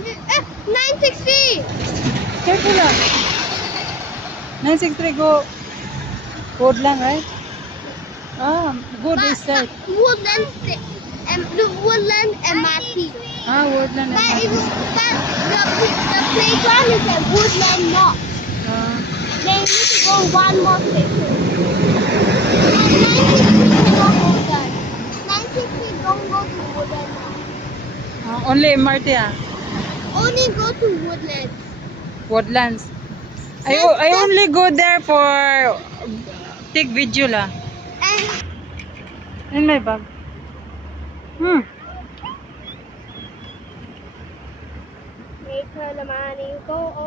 960. Careful lang. 963 go. Woodland, right? Ah, good is right. Woodland, the Woodland MRT. Ah, Woodland. But the playground is at Woodland North. Ah, They need to go one more station. And 960 don't go there. 960 don't go to Woodland North. only MRT ah. Only go to Woodlands. Woodlands. I only go there for take video lah. And In my bag. Hmm. make her the money go.